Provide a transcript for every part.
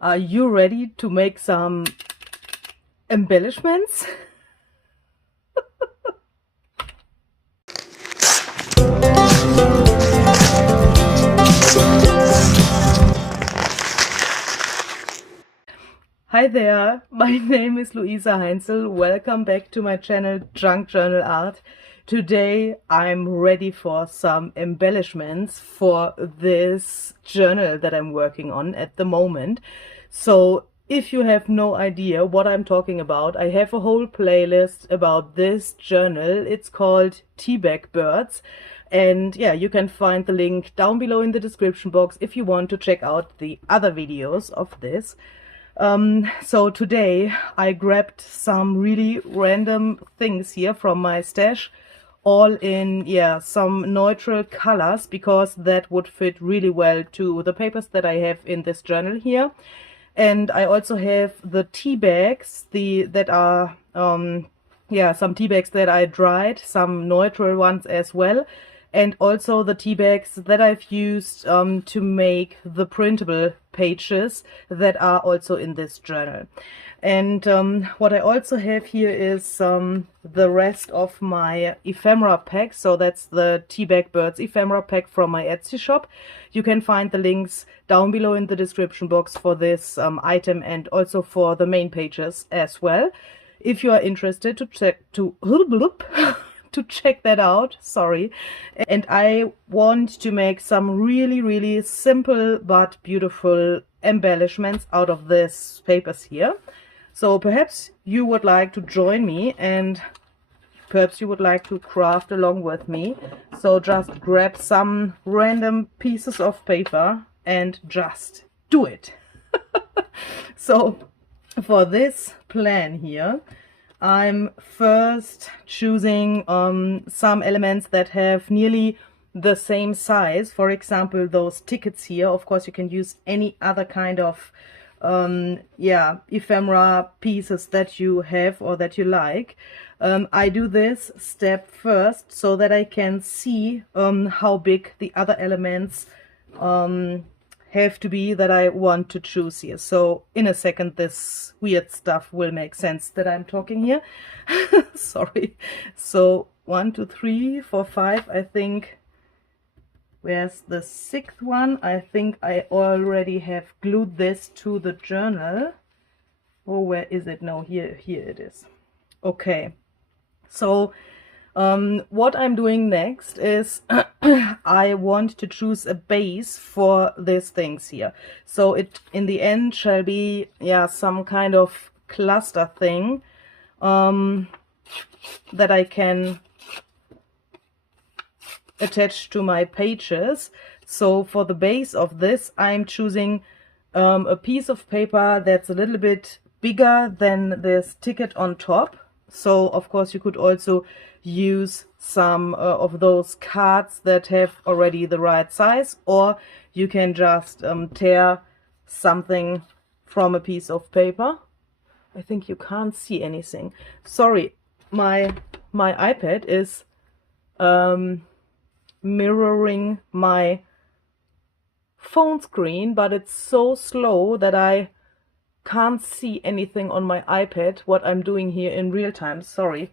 Are you ready to make some embellishments? Hi there, my name is Luisa Heinzel. Welcome back to my channel Junk Journal Art. Today I'm ready for some embellishments for this journal that I'm working on at the moment. So if you have no idea what I'm talking about, I have a whole playlist about this journal. It's called Teabag Birds. And yeah, you can find the link down below in the description box if you want to check out the other videos of this. So today I grabbed some really random things here from my stash, all in some neutral colors, because that would fit really well to the papers that I have in this journal here. And I also have the tea bags, that are some tea bags that I dried, some neutral ones as well, and also the tea bags that I've used to make the printable pages that are also in this journal. And what I also have here is the rest of my ephemera pack. So that's the Teabag Birds ephemera pack from my Etsy shop. You can find the links down below in the description box for this item, and also for the main pages as well, if you are interested to check that out. Sorry. And I want to make some really simple but beautiful embellishments out of these papers here. So perhaps you would like to join me, and perhaps you would like to craft along with me. So just grab some random pieces of paper and just do it. So for this plan here, I'm first choosing some elements that have nearly the same size. For example, those tickets here. Of course, you can use any other kind of ephemera pieces that you have or that you like. I do this step first so that I can see how big the other elements have to be that I want to choose here. So in a second this weird stuff will make sense that I'm talking here. Sorry. So 1, 2, 3, 4, 5, I think. Where's the sixth one? I think I already have glued this to the journal. Oh, where is it? No, here it is. Okay. So what I'm doing next is I want to choose a base for these things here. So it in the end shall be some kind of cluster thing that I can attach to my pages. So for the base of this, I'm choosing a piece of paper that's a little bit bigger than this ticket on top. So of course you could also use some of those cards that have already the right size, or you can just tear something from a piece of paper. I think you can't see anything. Sorry, my iPad is mirroring my phone screen, but it's so slow that I can't see anything on my iPad what I'm doing here in real time. Sorry.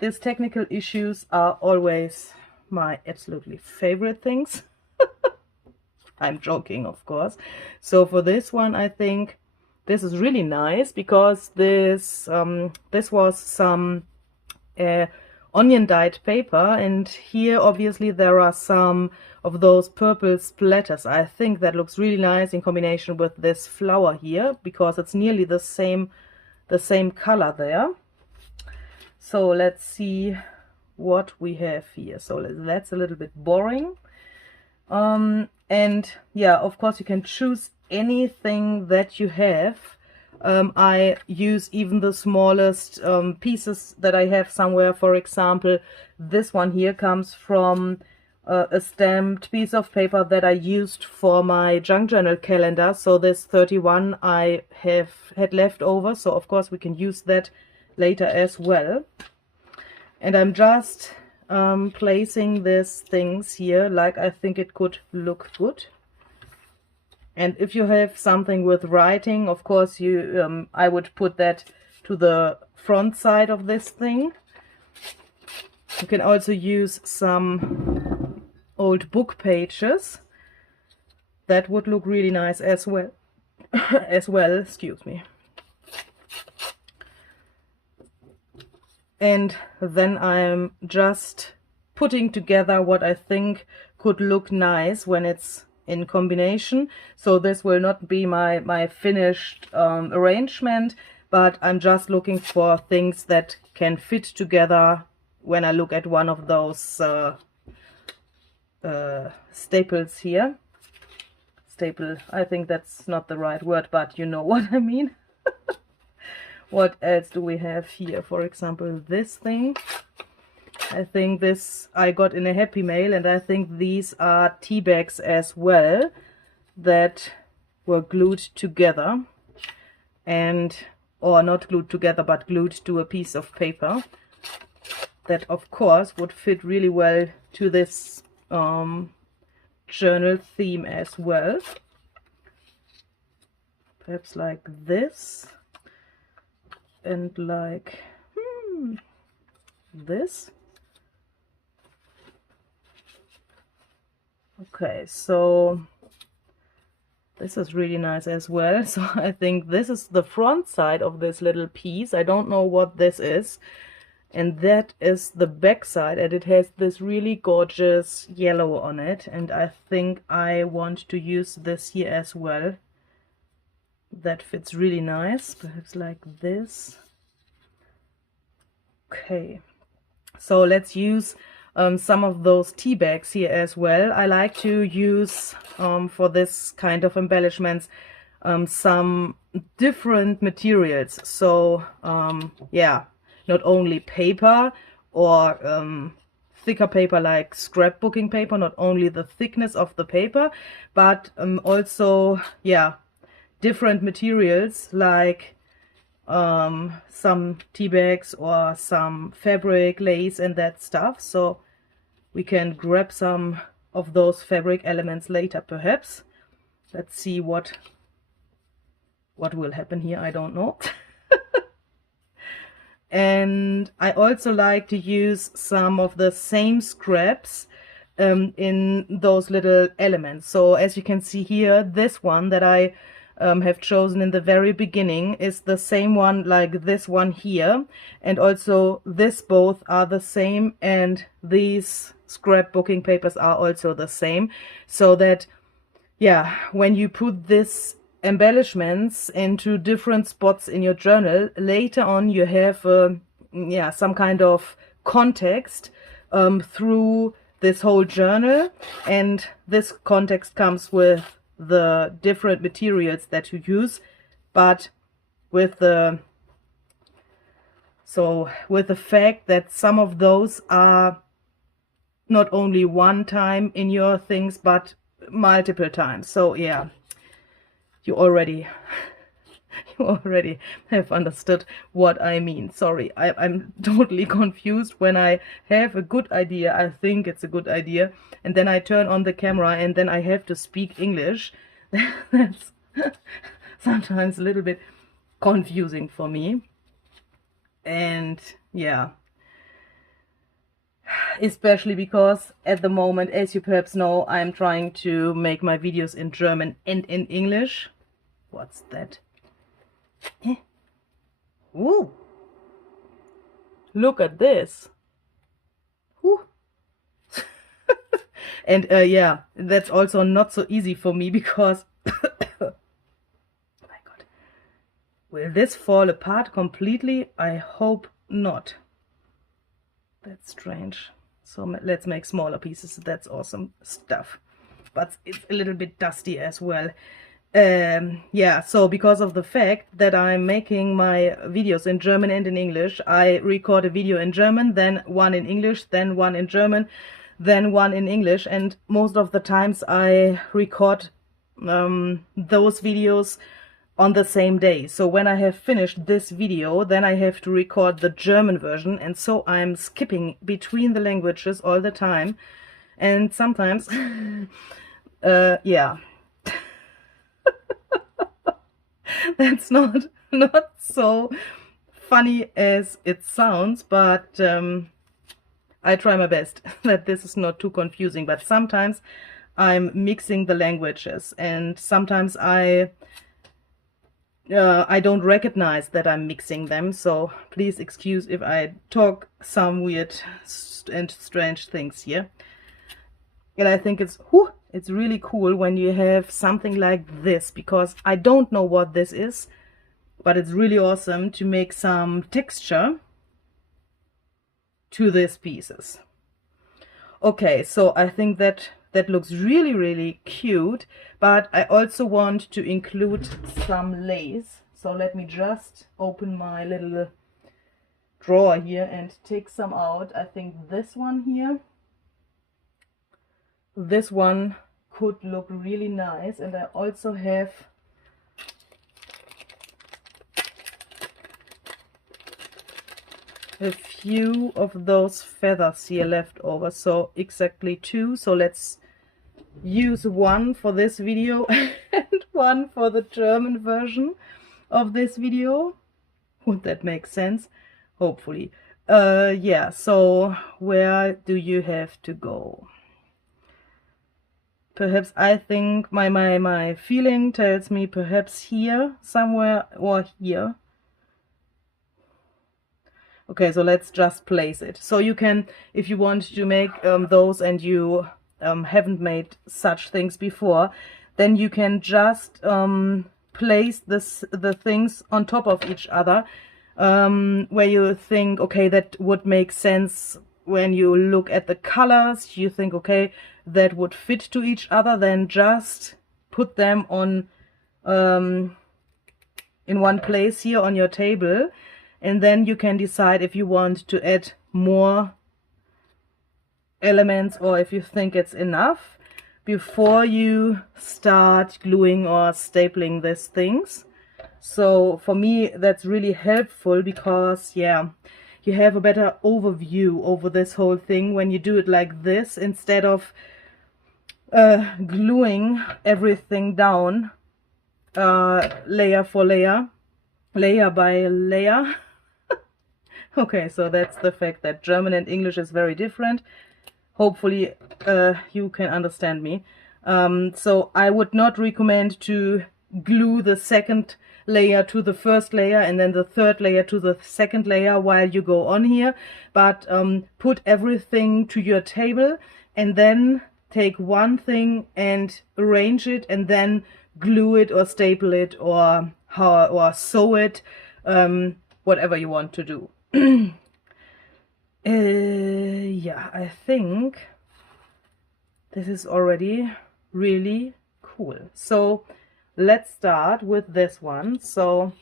These technical issues are always my absolutely favorite things. I'm joking, of course. So for this one, I think this is really nice, because this was some onion dyed paper, and here obviously there are some of those purple splatters. I think that looks really nice in combination with this flower here, because it's nearly the same color there. So let's see what we have here. So that's a little bit boring. And yeah, of course you can choose anything that you have. I use even the smallest pieces that I have somewhere. For example, this one here comes from a stamped piece of paper that I used for my junk journal calendar. So this 31 I have had left over, so of course we can use that later as well. And I'm just placing these things here like I think it could look good. And if you have something with writing, of course, you I would put that to the front side of this thing. You can also use some old book pages. That would look really nice as well. Excuse me. And then I'm just putting together what I think could look nice when it's in combination. So this will not be my finished arrangement, but I'm just looking for things that can fit together when I look at one of those staples here. Staple, I think that's not the right word, but you know what I mean. What else do we have here? For example, this thing. I think this I got in a Happy Mail, and I think these are tea bags as well that were glued together, and or not glued together but glued to a piece of paper. That of course would fit really well to this journal theme as well. Perhaps like this. And like this. Okay, so this is really nice as well. So I think this is the front side of this little piece. I don't know what this is. And that is the back side, and it has this really gorgeous yellow on it. And I think I want to use this here as well. That fits really nice, perhaps like this. Okay, so let's use some of those tea bags here as well. I like to use for this kind of embellishments some different materials. So yeah, not only paper or thicker paper like scrapbooking paper, not only the thickness of the paper, but also, yeah, different materials like some tea bags or some fabric, lace and that stuff. So we can grab some of those fabric elements later perhaps. Let's see what will happen here, I don't know. And I also like to use some of the same scraps in those little elements. So as you can see here, this one that I have chosen in the very beginning is the same one like this one here, and also this both are the same, and these scrapbooking papers are also the same, so that, yeah, when you put this embellishments into different spots in your journal, later on you have yeah, some kind of context through this whole journal, and this context comes with the different materials that you use, but with the fact that some of those are not only one time in your things but multiple times. So yeah, you already have understood what I mean. Sorry, I'm totally confused when I have a good idea. I think it's a good idea, and then I turn on the camera and then I have to speak English. That's sometimes a little bit confusing for me. And yeah, especially because at the moment, as you perhaps know, I'm trying to make my videos in German and in English. What's that? Eh? Ooh! Look at this! Ooh. And yeah, that's also not so easy for me because oh my god, will this fall apart completely? I hope not. That's strange. So let's make smaller pieces. That's awesome stuff, but it's a little bit dusty as well. Yeah, so because of the fact that I'm making my videos in German and in English, I record a video in German, then one in English, then one in German, then one in English, and most of the times I record those videos on the same day. So when I have finished this video, then I have to record the German version, and so I'm skipping between the languages all the time, and sometimes yeah, That's not so funny as it sounds, but I try my best that this is not too confusing. But sometimes I'm mixing the languages, and sometimes I don't recognize that I'm mixing them, so please excuse if I talk some weird and strange things here. And I think it's really cool when you have something like this, because I don't know what this is, but it's really awesome to make some texture to these pieces. Okay, so I think that looks really cute, but I also want to include some lace. So let me just open my little drawer here and take some out. I think this one here, this one could look really nice, and I also have a few of those feathers here left over, so exactly 2. So let's use one for this video and one for the German version of this video. Would that make sense? Hopefully. Yeah, so where do you have to go? Perhaps, I think my feeling tells me perhaps here somewhere, or here. Okay, so let's just place it. So you can, if you want to make those and you haven't made such things before, then you can just place the things on top of each other, where you think, okay, that would make sense when you look at the colors. You think, okay, that would fit to each other. Then just put them on in one place here on your table, and then you can decide if you want to add more elements or if you think it's enough before you start gluing or stapling these things. So for me that's really helpful, because yeah, you have a better overview over this whole thing when you do it like this, instead of gluing everything down layer for layer, layer by layer. Okay, so that's the fact that German and English is very different. Hopefully you can understand me. So I would not recommend to glue the second layer to the first layer and then the third layer to the second layer while you go on here, but put everything to your table and then take one thing and arrange it and then glue it or staple it or sew it, whatever you want to do. Yeah, I think this is already really cool. So let's start with this one. So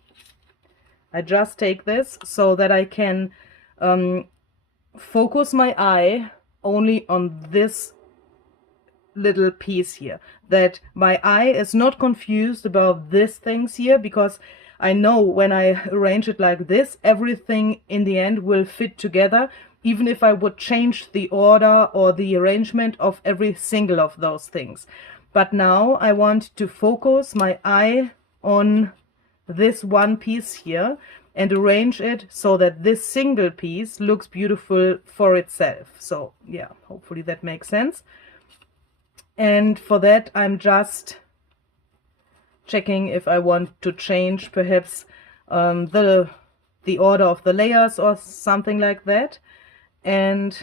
I just take this so that I can focus my eye only on this little piece here, that my eye is not confused about these things here, because I know when I arrange it like this, everything in the end will fit together, even if I would change the order or the arrangement of every single of those things. But now I want to focus my eye on this one piece here and arrange it so that this single piece looks beautiful for itself. So yeah, hopefully that makes sense. And for that I'm just checking if I want to change perhaps the order of the layers or something like that. And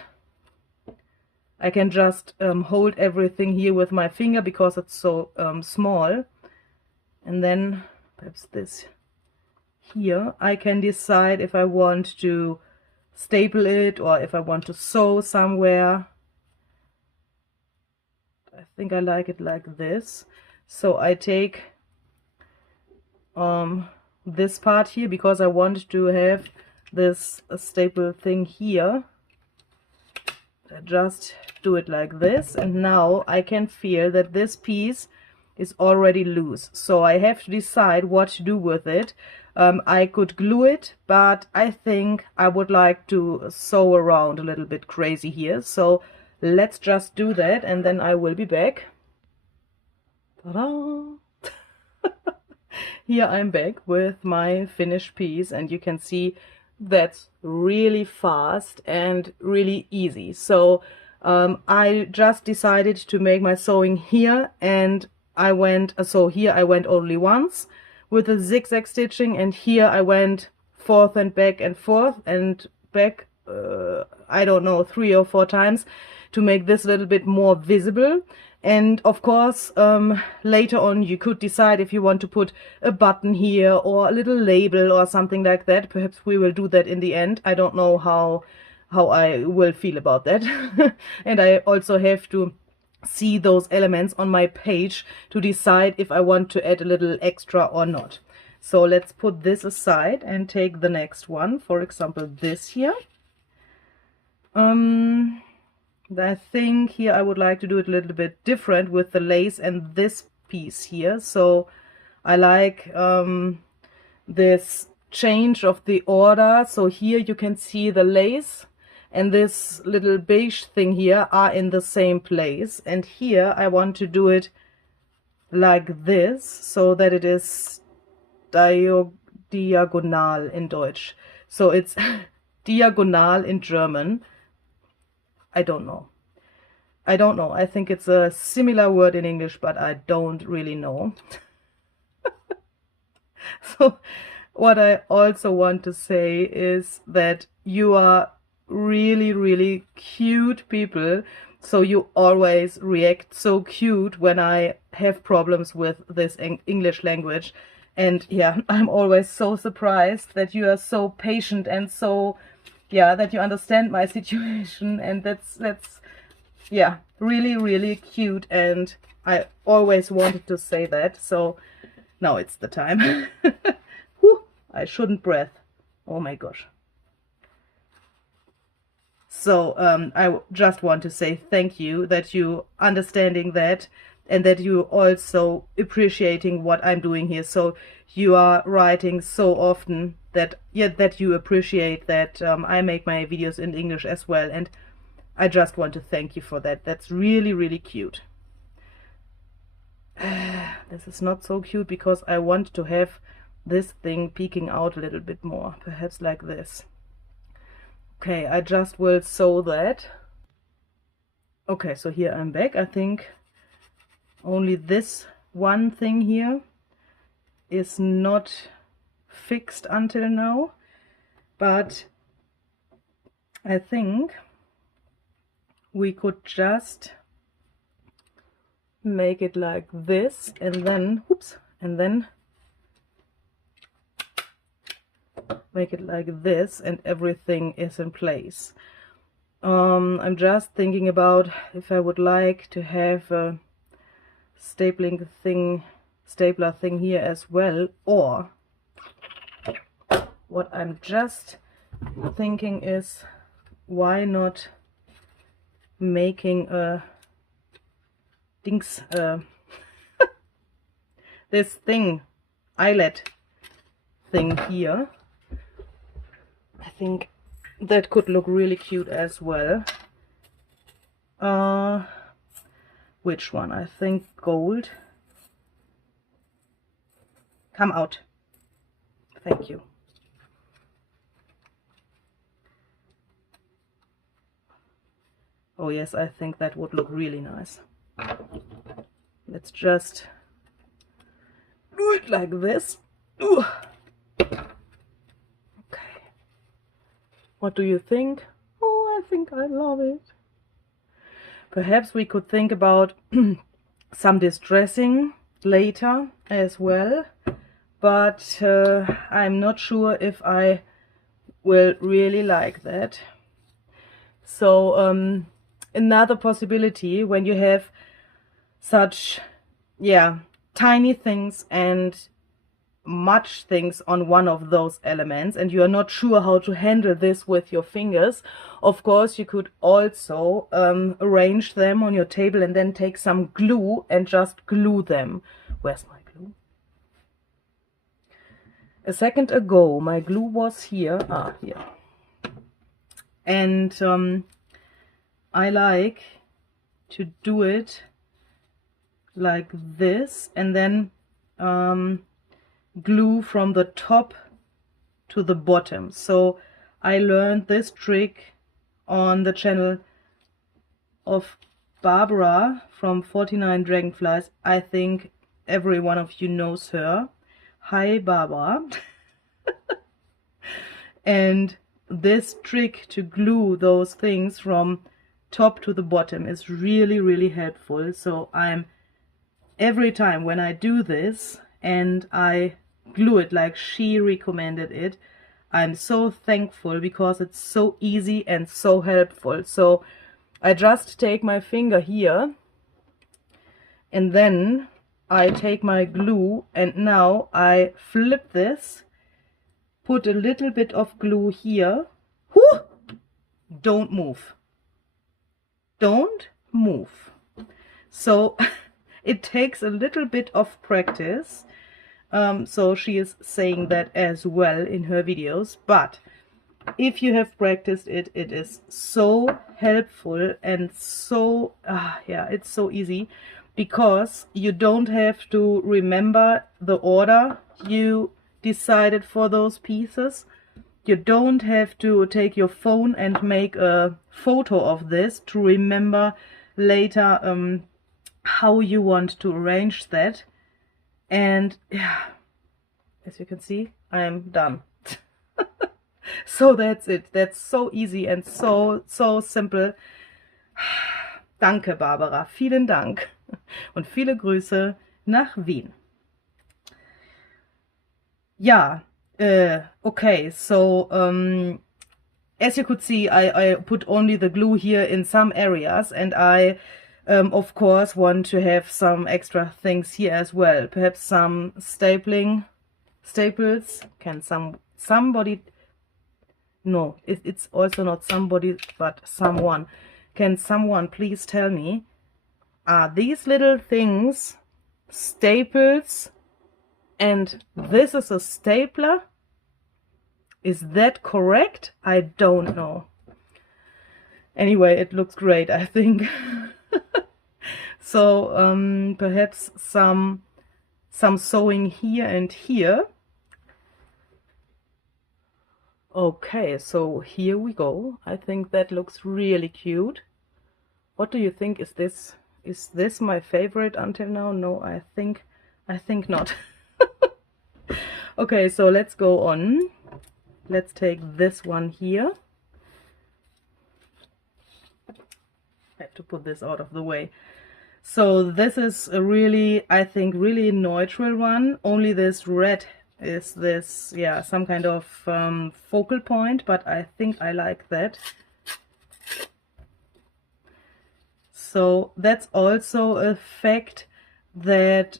I can just hold everything here with my finger because it's so small, and then perhaps this here I can decide if I want to staple it or if I want to sew somewhere. I think I like it like this. So I take this part here because I want to have this staple thing here. I just do it like this, and now I can feel that this piece is already loose. So I have to decide what to do with it. I could glue it, but I think I would like to sew around a little bit crazy here. So let's just do that, and then I will be back. Ta-da! here I'm back with my finished piece, and you can see that's really fast and really easy. So I just decided to make my sewing here, and I went, so here I went only once with the zigzag stitching, and here I went forth and back and forth and back, I don't know, 3 or 4 times to make this a little bit more visible. And of course, later on you could decide if you want to put a button here or a little label or something like that. Perhaps we will do that in the end. I don't know how I will feel about that. And I also have to see those elements on my page to decide if I want to add a little extra or not. So let's put this aside and take the next one. For example, this here. I think here I would like to do it a little bit different with the lace and this piece here. So I like this change of the order. So here you can see the lace and this little beige thing here are in the same place. And here I want to do it like this, so that it is diagonal in Deutsch. So it's diagonal in German. I don't know. I think it's a similar word in English, but I don't really know. So what I also want to say is that you are really, really cute people. So you always react so cute when I have problems with this English language. And yeah, I'm always so surprised that you are so patient and so, yeah, that you understand my situation. And that's yeah, really, really cute. And I always wanted to say that. So now it's the time. Whew, I shouldn't breathe. Oh my gosh. So I just want to say thank you that you understanding that, and that you also appreciating what I'm doing here. So you are writing so often that, yeah, that you appreciate that I make my videos in English as well, and I just want to thank you for that. That's really, really cute. This is not so cute because I want to have this thing peeking out a little bit more, perhaps like this. Okay, I just will sew that. Okay, so here I'm back. I think only this one thing here is not fixed until now, but I think we could just make it like this, and then, oops, and then make it like this, and everything is in place. I'm just thinking about if I would like to have a stapler thing here as well, or what I'm just thinking is, why not making a this thing, eyelet thing here. I think that could look really cute as well. Which one? I think gold. Come out. Thank you. Oh yes, I think that would look really nice. Let's just do it like this. Ooh. Okay. What do you think? Oh, I think I love it. Perhaps we could think about some distressing later as well, but I'm not sure if I will really like that. So another possibility, when you have such, yeah, tiny things and much things on one of those elements, and you are not sure how to handle this with your fingers, of course you could also arrange them on your table and then take some glue and just glue them. Where's my glue? A second ago my glue was here. Ah, here. And I like to do it like this, and then glue from the top to the bottom. So I learned this trick on the channel of Barbara from 49 Dragonflies. I think every one of you knows her. Hi Barbara. And this trick to glue those things from top to the bottom is really, really helpful. So I'm every time when I do this and I glue it like she recommended it, I'm so thankful because it's so easy and so helpful. So I just take my finger here and then I take my glue and now I flip this, put a little bit of glue here. Whoo! Don't move. Don't move. So it takes a little bit of practice. So she is saying that as well in her videos, but if you have practiced it, it is so helpful and so yeah, it's so easy because you don't have to remember the order you decided for those pieces. You don't have to take your phone and make a photo of this to remember later how you want to arrange that. And yeah, as you can see, I am done. So that's it. That's so easy and so simple. Danke, Barbara. Vielen Dank. Und viele Grüße nach Wien. Yeah, okay, so as you could see, I put only the glue here in some areas, and I of course want to have some extra things here as well. Perhaps some staples. Can somebody, no, it's also not somebody but someone. Can someone please tell me, are these little things staples and this is a stapler? Is that correct? I don't know. Anyway, it looks great, I think. So perhaps some sewing here and here. Okay, so here we go. I think that looks really cute. What do you think? Is this my favorite until now? No, I think not. Okay, so let's go on. Let's take this one here. I have to put this out of the way. So this is a really, I think, really neutral one. Only this red is this, yeah, some kind of focal point, but I think I like that. So that's also a fact that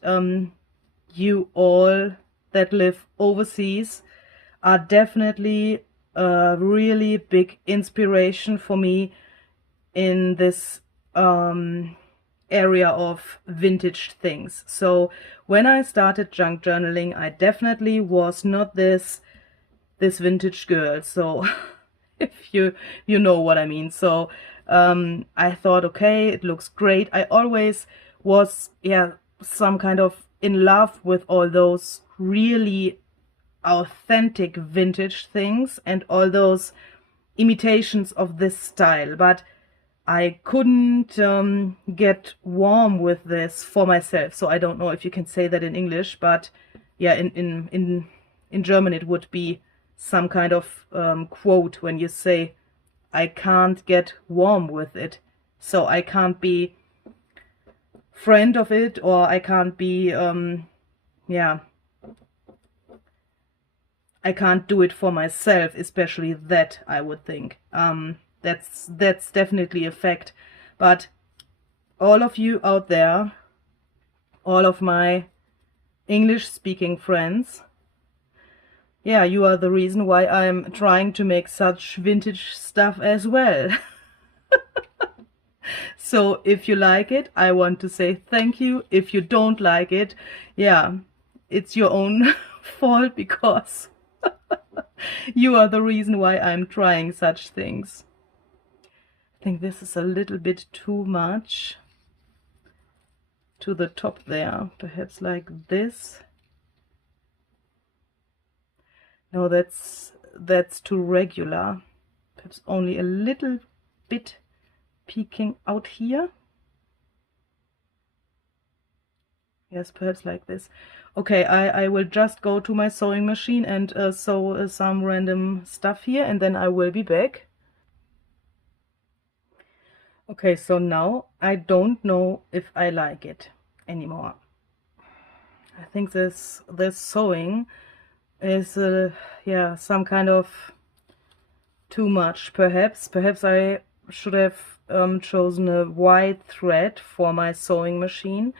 you all that live overseas are definitely a really big inspiration for me in this area of vintage things. So when I started junk journaling, I definitely was not this vintage girl. So if you know what I mean. So I thought, okay, it looks great. I always was, yeah, some kind of in love with all those really authentic vintage things and all those imitations of this style, but I couldn't get warm with this for myself. So I don't know if you can say that in English, but yeah, in German it would be some kind of quote when you say, I can't get warm with it. So I can't be friend of it, or I can't be, yeah, I can't do it for myself, especially that, I would think. That's definitely a fact. But all of you out there, all of my English-speaking friends, yeah, you are the reason why I'm trying to make such vintage stuff as well. So if you like it, I want to say thank you. If you don't like it, yeah, it's your own fault, because you are the reason why I'm trying such things. I think this is a little bit too much to the top there. Perhaps like this. No, that's too regular. Perhaps only a little bit peeking out here. Yes, perhaps like this. Okay, I will just go to my sewing machine and sew some random stuff here, and then I will be back. Okay, so now I don't know if I like it anymore. I think this sewing is yeah, some kind of too much. Perhaps I should have chosen a white thread for my sewing machine,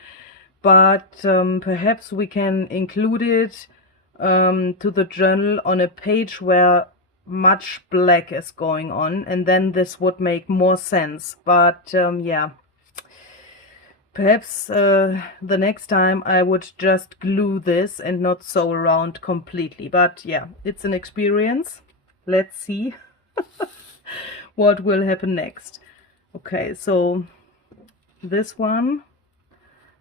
but perhaps we can include it to the journal on a page where much black is going on, and then this would make more sense. But yeah, perhaps the next time I would just glue this and not sew around completely. But yeah, it's an experience. Let's see what will happen next. Okay, so this one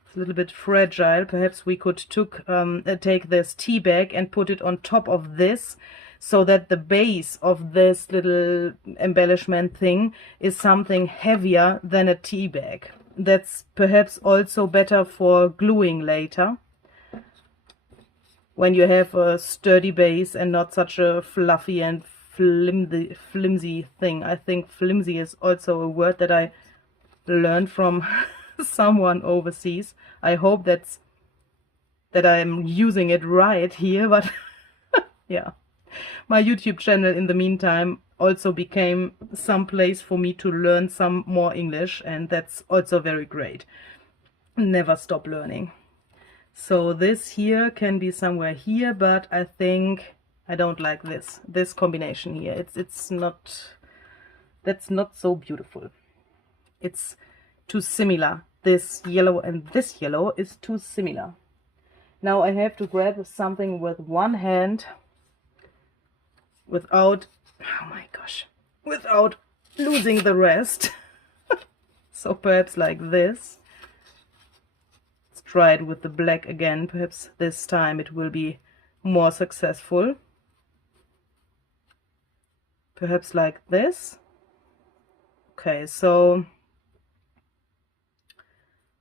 is a little bit fragile. Perhaps we could take this tea bag and put it on top of this, so that the base of this little embellishment thing is something heavier than a tea bag. That's perhaps also better for gluing later, when you have a sturdy base and not such a fluffy and flimsy thing. I think flimsy is also a word that I learned from someone overseas. I hope that I'm using it right here, but yeah. My YouTube channel in the meantime also became some place for me to learn some more English, and that's also very great. Never stop learning. So this here can be somewhere here, but I think I don't like this combination here. It's not, that's not so beautiful. It's too similar. This yellow and this yellow is too similar. Now I have to grab something with one hand without, oh my gosh, without losing the rest. So perhaps like this. Let's try it with the black again. Perhaps this time it will be more successful. Perhaps like this. Okay, so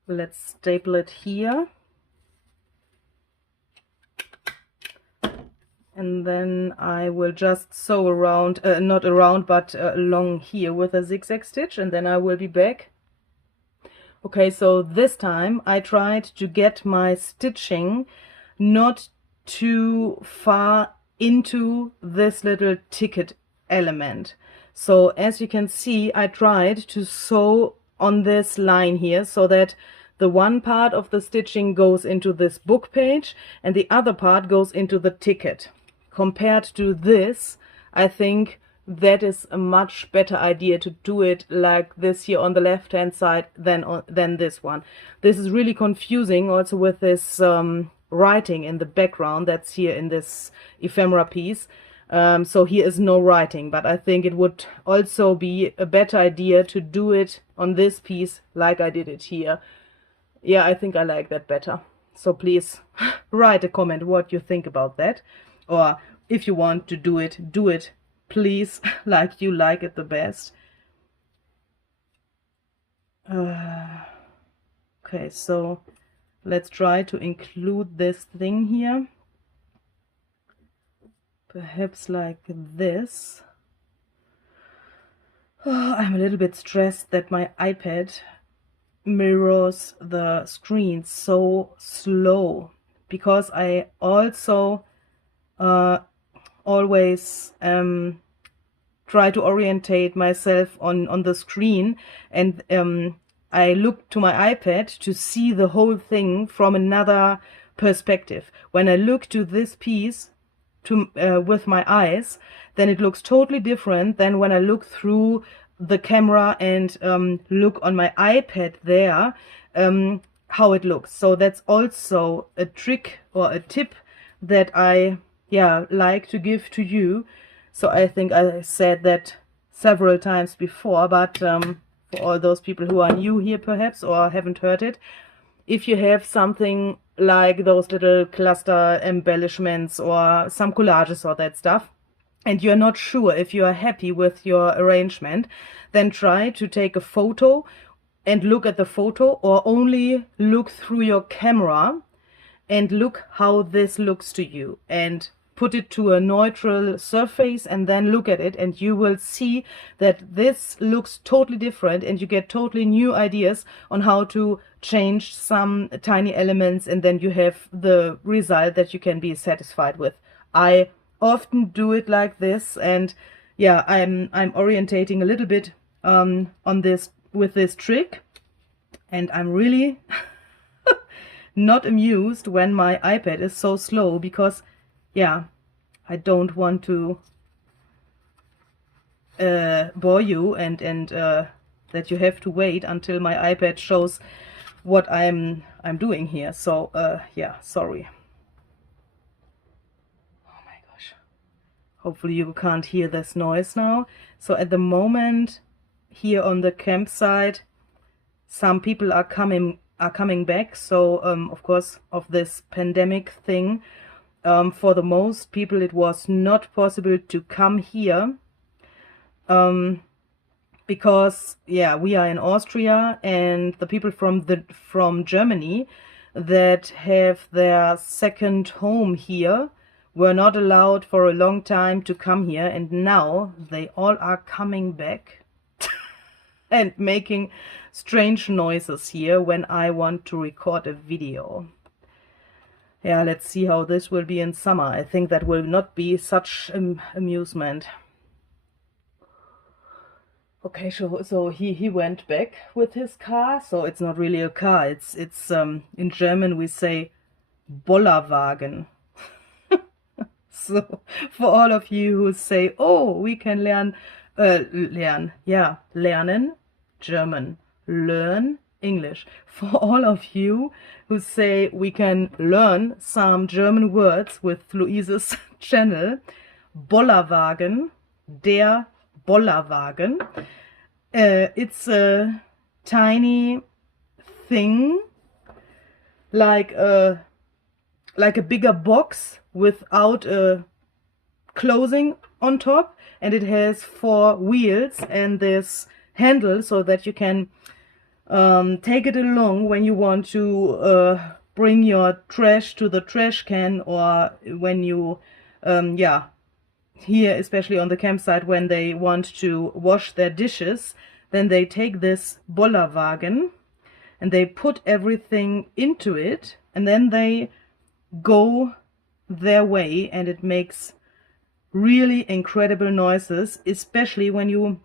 let's staple it here. And then I will just sew around, not around, but along here with a zigzag stitch, and then I will be back. Okay, so this time I tried to get my stitching not too far into this little ticket element. So as you can see, I tried to sew on this line here so that the one part of the stitching goes into this book page and the other part goes into the ticket. Compared to this, I think that is a much better idea to do it like this here on the left hand side than this one. This is really confusing also with this writing in the background that's here in this ephemera piece. So here is no writing, but I think it would also be a better idea to do it on this piece like I did it here. Yeah, I think I like that better. So please write a comment what you think about that. Or if you want to do it, please, like you like it the best. Okay, so let's try to include this thing here. Perhaps like this. Oh, I'm a little bit stressed that my iPad mirrors the screen so slow, because I also always try to orientate myself on the screen, and I look to my iPad to see the whole thing from another perspective. When I look to this piece with my eyes, then it looks totally different than when I look through the camera and look on my iPad there, how it looks. So that's also a trick or a tip that I like to give to you. So I think I said that several times before, but for all those people who are new here perhaps or haven't heard it, if you have something like those little cluster embellishments or some collages or that stuff, and you're not sure if you are happy with your arrangement, then try to take a photo and look at the photo, or only look through your camera and look how this looks to you, and put it to a neutral surface and then look at it, and you will see that this looks totally different, and you get totally new ideas on how to change some tiny elements, and then you have the result that you can be satisfied with. I often do it like this, and yeah, I'm orientating a little bit on this with this trick, and I'm really not amused when my iPad is so slow, because yeah, I don't want to bore you and that you have to wait until my iPad shows what I'm doing here. So yeah, sorry. Oh my gosh. Hopefully you can't hear this noise now. So at the moment here on the campsite, some people are coming back. So of course, of this pandemic thing, for the most people it was not possible to come here, because yeah, we are in Austria, and the people from Germany that have their second home here were not allowed for a long time to come here, and now they all are coming back and making strange noises here when I want to record a video. Yeah, let's see how this will be in summer. I think that will not be such amusement. Okay, so he went back with his car. So it's not really a car. It's in German we say Bollerwagen. So for all of you who say, oh, we can lernen German, learn English. For all of you who say we can learn some German words with Luise's channel, Bollerwagen, der Bollerwagen. It's a tiny thing, like a bigger box without a closing on top, and it has 4 wheels and this handle so that you can take it along when you want to bring your trash to the trash can, or when you yeah, here especially on the campsite, when they want to wash their dishes, then they take this Bollerwagen and they put everything into it, and then they go their way, and it makes really incredible noises, especially when you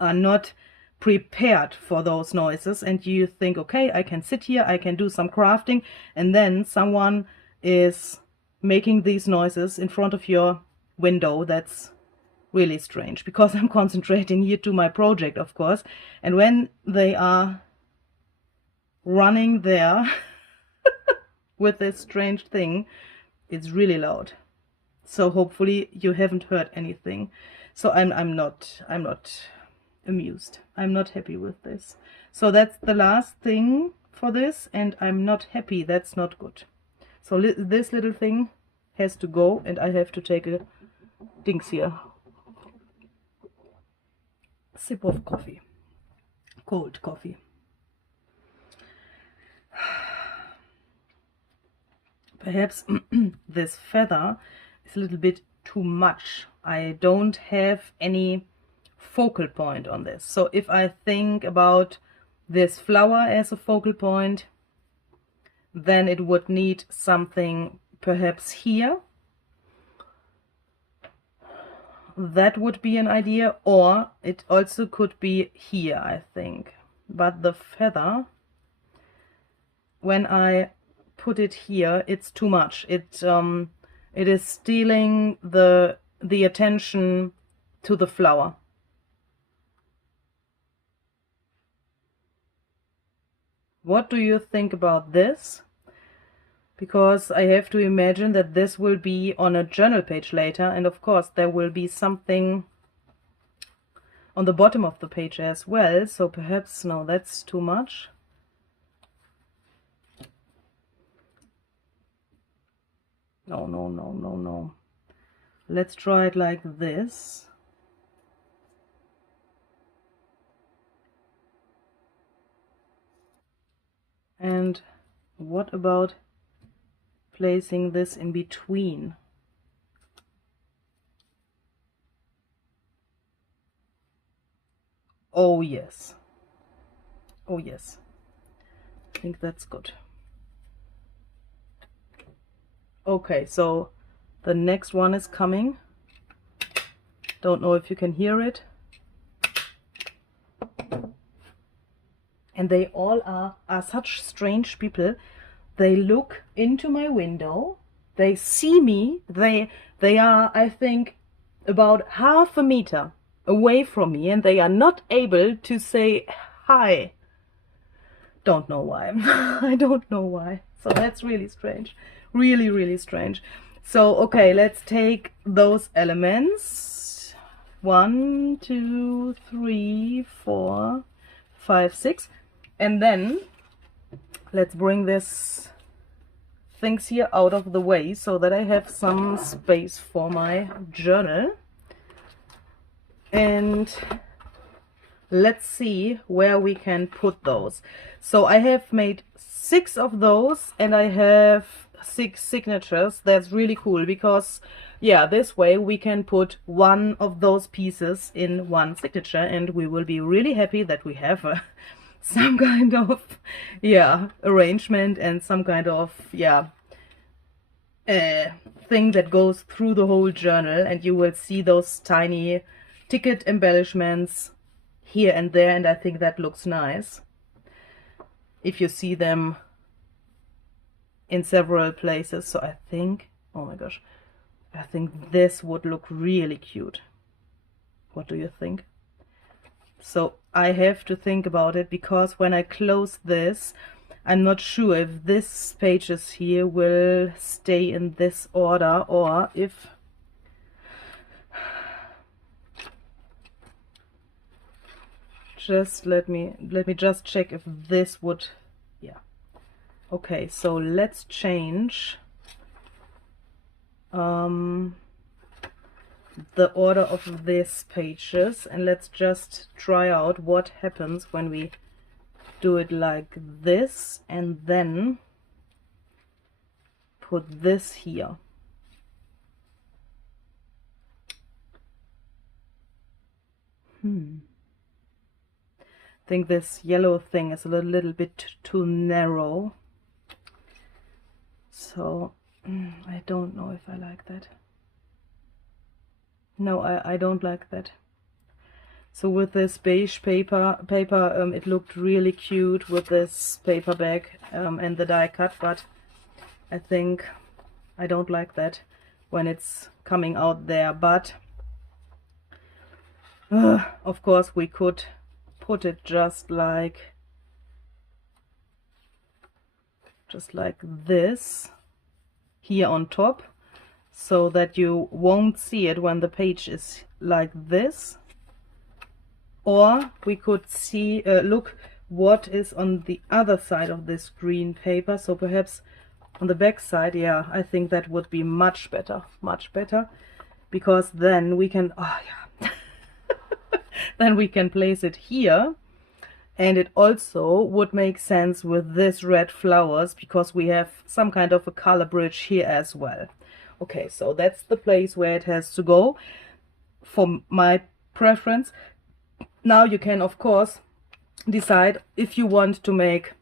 are not prepared for those noises and you think, okay, I can sit here, I can do some crafting, and then someone is making these noises in front of your window. That's really strange, because I'm concentrating here to my project, of course, and when they are running there with this strange thing, it's really loud. So hopefully you haven't heard anything. So I'm not amused. I'm not happy with this. So that's the last thing for this, and I'm not happy. That's not good. So this little thing has to go, and I have to take a dings here. Sip of coffee. Cold coffee. Perhaps this feather is a little bit too much. I don't have any focal point on this. So if I think about this flower as a focal point, then it would need something perhaps here. That would be an idea, or it also could be here, I think. But the feather, when I put it here, it's too much. It is stealing the attention to the flower. What do you think about this? Because I have to imagine that this will be on a journal page later, and of course there will be something on the bottom of the page as well, so perhaps, no, that's too much. No, no, no, no, no. Let's try it like this. And what about placing this in between? Oh yes. Oh yes. I think that's good. Okay, so the next one is coming. Don't know if you can hear it. And they all are such strange people. They look into my window, they see me, they are, I think, about half a meter away from me, and they are not able to say hi. Don't know why. I don't know why. So that's really strange. Really, really strange. So, okay, let's take those elements. 1, 2, 3, 4, 5, 6. And then let's bring this things here out of the way so that I have some space for my journal. And let's see where we can put those. So I have made 6 of those, and I have 6 signatures. That's really cool because, yeah, this way we can put one of those pieces in one signature, and we will be really happy that we have some kind of, yeah, arrangement and some kind of, yeah, thing that goes through the whole journal, and you will see those tiny ticket embellishments here and there, and I think that looks nice if you see them in several places. So I think, oh my gosh, I think this would look really cute. What do you think? So I have to think about it, because when I close this, I'm not sure if this pages here will stay in this order, or if just let me just check if this would, yeah. Okay, so let's change the order of these pages, and let's just try out what happens when we do it like this and then put this here. I think this yellow thing is a little bit too narrow, so I don't know if I like that. No, I don't like that. So with this beige paper, it looked really cute with this paper bag and the die cut, but I think I don't like that when it's coming out there. But of course we could put it just like this here on top, so that you won't see it when the page is like this. Or we could see, look what is on the other side of this green paper. So perhaps on the back side, yeah, I think that would be much better, because then we can, oh yeah, then we can place it here. And it also would make sense with this red flowers, because we have some kind of a color bridge here as well. Okay, so that's the place where it has to go for my preference. Now you can of course decide if you want to make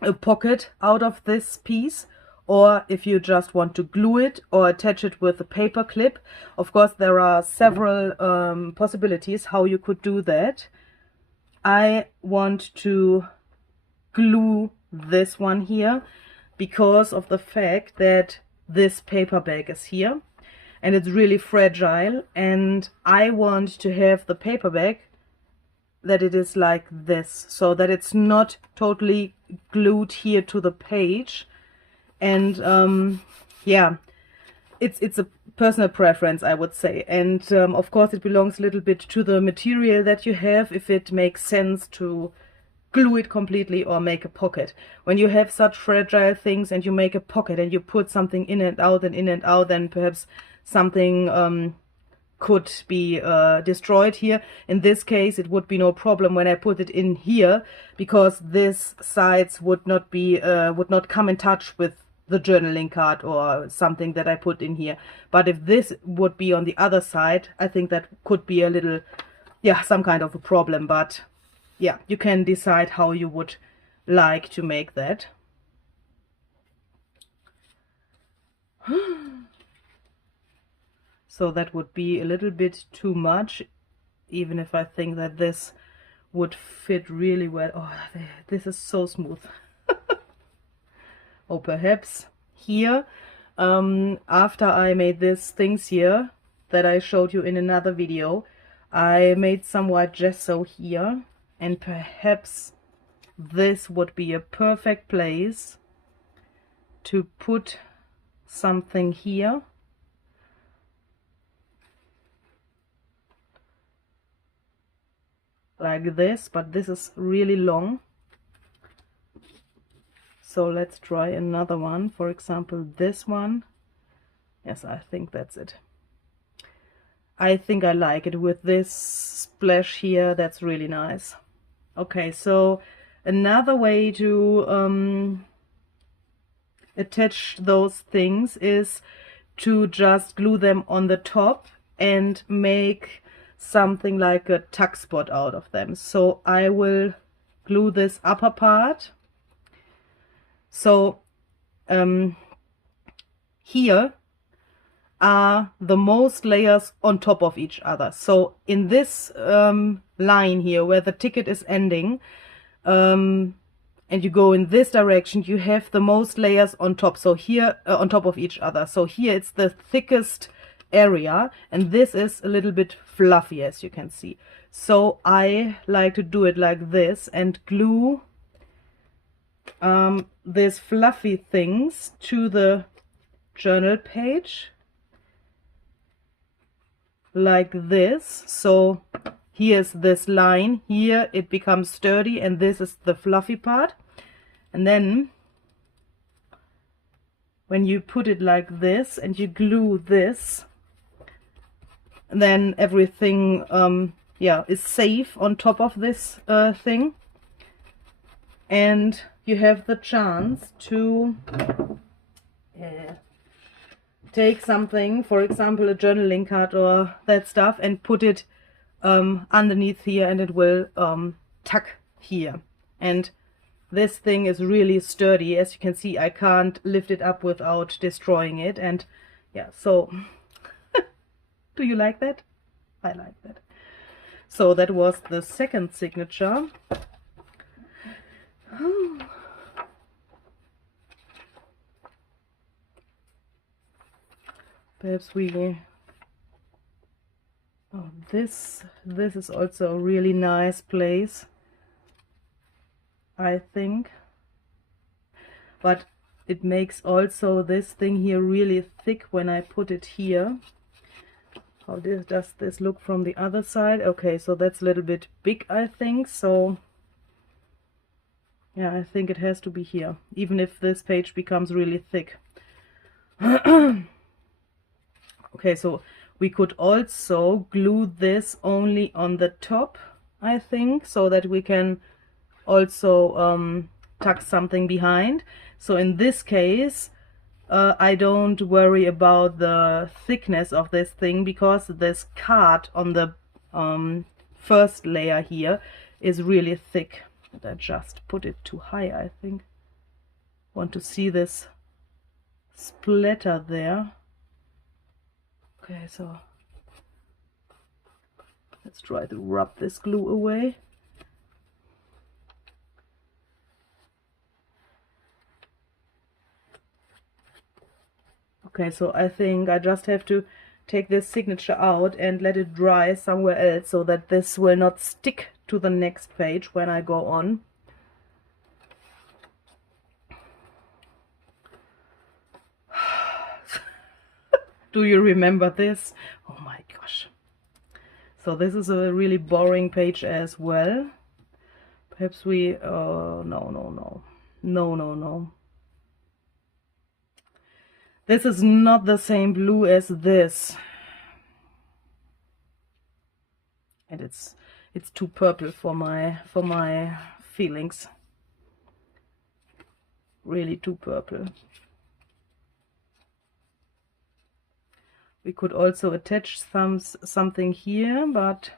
a pocket out of this piece, or if you just want to glue it or attach it with a paper clip. Of course there are several possibilities how you could do that. I want to glue this one here because of the fact that this paper bag is here and it's really fragile, and I want to have the paper bag that it is like this, so that it's not totally glued here to the page. And yeah, it's a personal preference, I would say. And of course it belongs a little bit to the material that you have, if it makes sense to glue it completely or make a pocket. When you have such fragile things and you make a pocket and you put something in and out and in and out, then perhaps something could be destroyed here. In this case, it would be no problem when I put it in here, because this sides would not be would not come in touch with the journaling card or something that I put in here. But if this would be on the other side, I think that could be a little, yeah, some kind of a problem. But yeah, you can decide how you would like to make that. So that would be a little bit too much, even if I think that this would fit really well. Oh, this is so smooth. Or perhaps here, after I made these things here that I showed you in another video, I made some white gesso here, and perhaps this would be a perfect place to put something here. Like this, but this is really long. So let's try another one, for example this one. Yes, I think that's it. I think I like it with this splash here. That's really nice. Okay, so another way to attach those things is to just glue them on the top and make something like a tuck spot out of them. So I will glue this upper part. So here are the most layers on top of each other. So in this line here where the ticket is ending, and you go in this direction, you have the most layers on top. So here on top of each other. So here it's the thickest area, and this is a little bit fluffy, as you can see. So I like to do it like this and glue these fluffy things to the journal page like this. So here's this line here, it becomes sturdy, and this is the fluffy part. And then when you put it like this and you glue this, then everything yeah, is safe on top of this thing, and you have the chance to take something, for example a journaling card or that stuff, and put it underneath here, and it will tuck here. And this thing is really sturdy. As you can see, I can't lift it up without destroying it. And yeah, so do you like that? I like that. So that was the second signature. Perhaps we... Oh, this is also a really nice place, I think. But it makes also this thing here really thick when I put it here. How does this look from the other side? Okay, so that's a little bit big, I think. So yeah, I think it has to be here, even if this page becomes really thick. Okay, so we could also glue this only on the top, I think, so that we can also tuck something behind. So in this case, I don't worry about the thickness of this thing, because this card on the first layer here is really thick. And I just put it too high, I think. Want to see this splatter there. Okay, so let's try to rub this glue away. Okay, so I think I just have to take this signature out and let it dry somewhere else, so that this will not stick to the next page when I go on. Do you remember this? Oh my gosh. So this is a really boring page as well. Perhaps we, no. This is not the same blue as this. And it's too purple for my feelings. Really too purple. We could also attach something here, but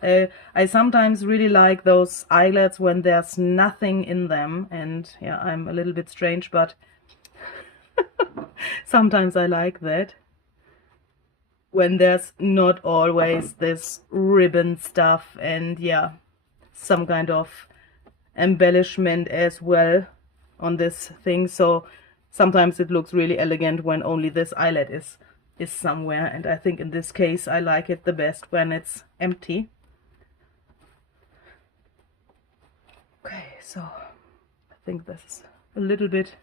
I sometimes really like those eyelets when there's nothing in them, and yeah, I'm a little bit strange, but sometimes I like that. When there's not always this ribbon stuff and yeah, some kind of embellishment as well on this thing. So sometimes it looks really elegant when only this eyelet is somewhere, and I think in this case I like it the best when it's empty. Okay, so I think this is a little bit...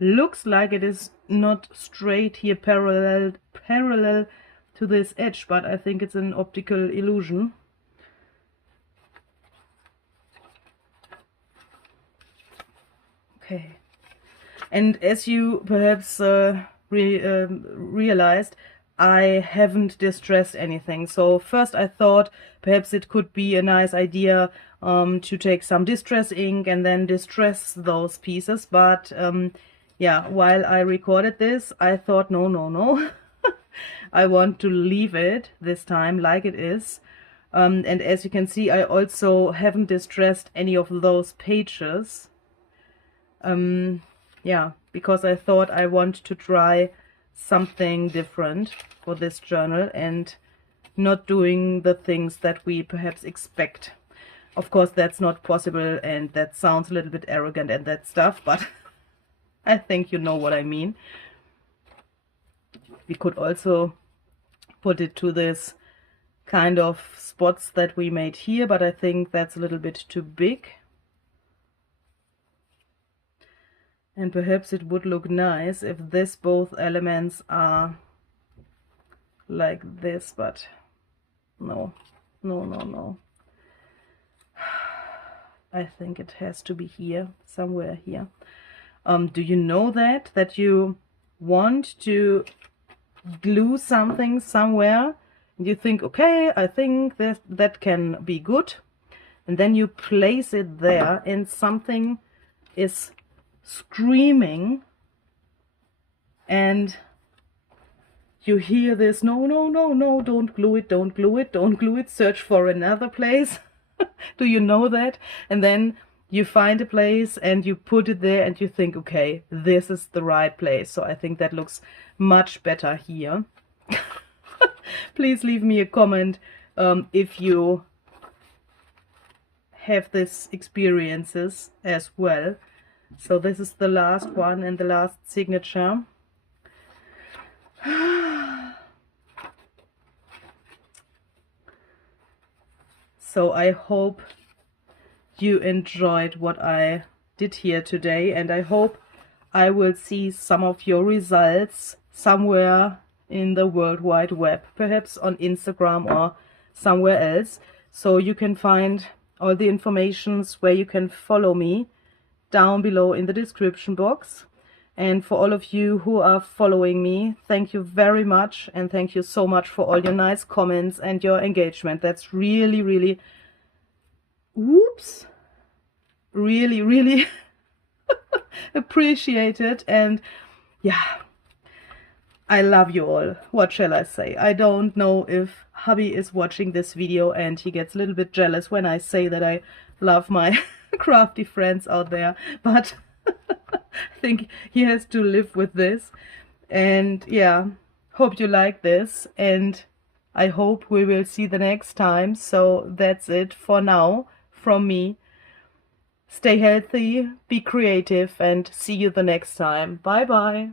Looks like it is not straight here parallel to this edge, but I think it's an optical illusion. Okay, and as you perhaps realized, I haven't distressed anything. So first I thought perhaps it could be a nice idea to take some distress ink and then distress those pieces, but yeah, while I recorded this, I thought, no. I want to leave it this time like it is. And as you can see, I also haven't distressed any of those pages. Yeah, because I thought I want to try something different for this journal and not doing the things that we perhaps expect. Of course, that's not possible, and that sounds a little bit arrogant and that stuff, but I think you know what I mean. We could also put it to this kind of spots that we made here, but I think that's a little bit too big. And perhaps it would look nice if both elements are like this, but no. I think it has to be here, somewhere here. Do you know that you want to glue something somewhere and you think, okay, I think that can be good, and then you place it there and something is screaming and you hear this, no, don't glue it, search for another place. Do you know that? And then you find a place and you put it there and you think, okay, this is the right place. So I think that looks much better here. Please leave me a comment if you have these experiences as well. So this is the last one and the last signature. So I hope you enjoyed what I did here today, and I hope I will see some of your results somewhere in the World Wide Web, perhaps on Instagram or somewhere else. So you can find all the informations where you can follow me down below in the description box. And for all of you who are following me, thank you very much, and thank you so much for all your nice comments and your engagement. That's really, really, really appreciated. And yeah, I love you all. What shall I say? I don't know if hubby is watching this video and he gets a little bit jealous when I say that I love my crafty friends out there, but I think he has to live with this. And yeah, hope you like this, and I hope we will see the next time. So that's it for now from me. Stay healthy, be creative, and see you the next time. Bye bye.